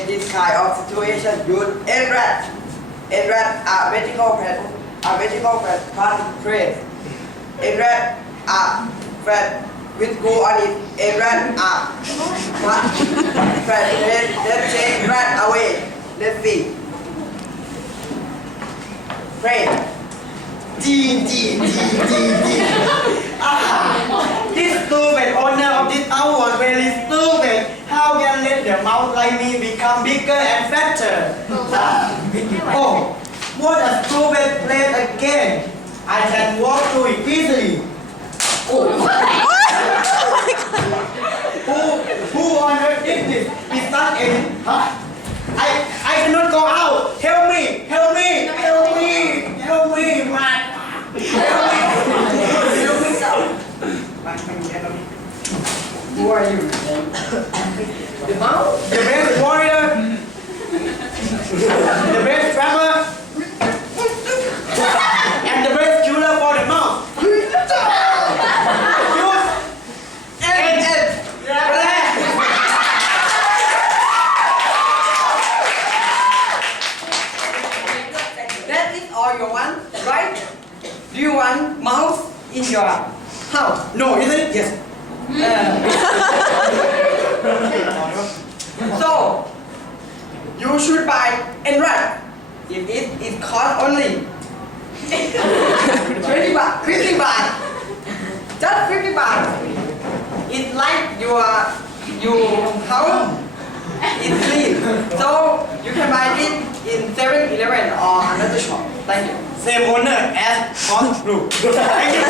in this kind of situation, use NRAD. NRAD are vertical plastic train. NRAD are flat with go on it. NRAD are flat. Let's take NRAD away. Let's see. Train. This stupid owner of this house was very stupid. How can let the mouse like me become bigger and fatter? Oh, what a stupid place again. I can walk through it easily. Who on earth did this? Is that in? I cannot go out. Help me! Help me! Help me! Help me, man! Who are you? The mouse? The best warrior, the best traveler, and the best killer for the mouse. That is all you want, right? Do you want mouse in your house? No, is it? Yes. So, you should buy NRAD. If it costs only 20 baht, 50 baht, just 50 baht. It's like your house is clean. So, you can buy it in 7-Eleven or another shop. Thank you. Same owner as Horse Group. Thank you.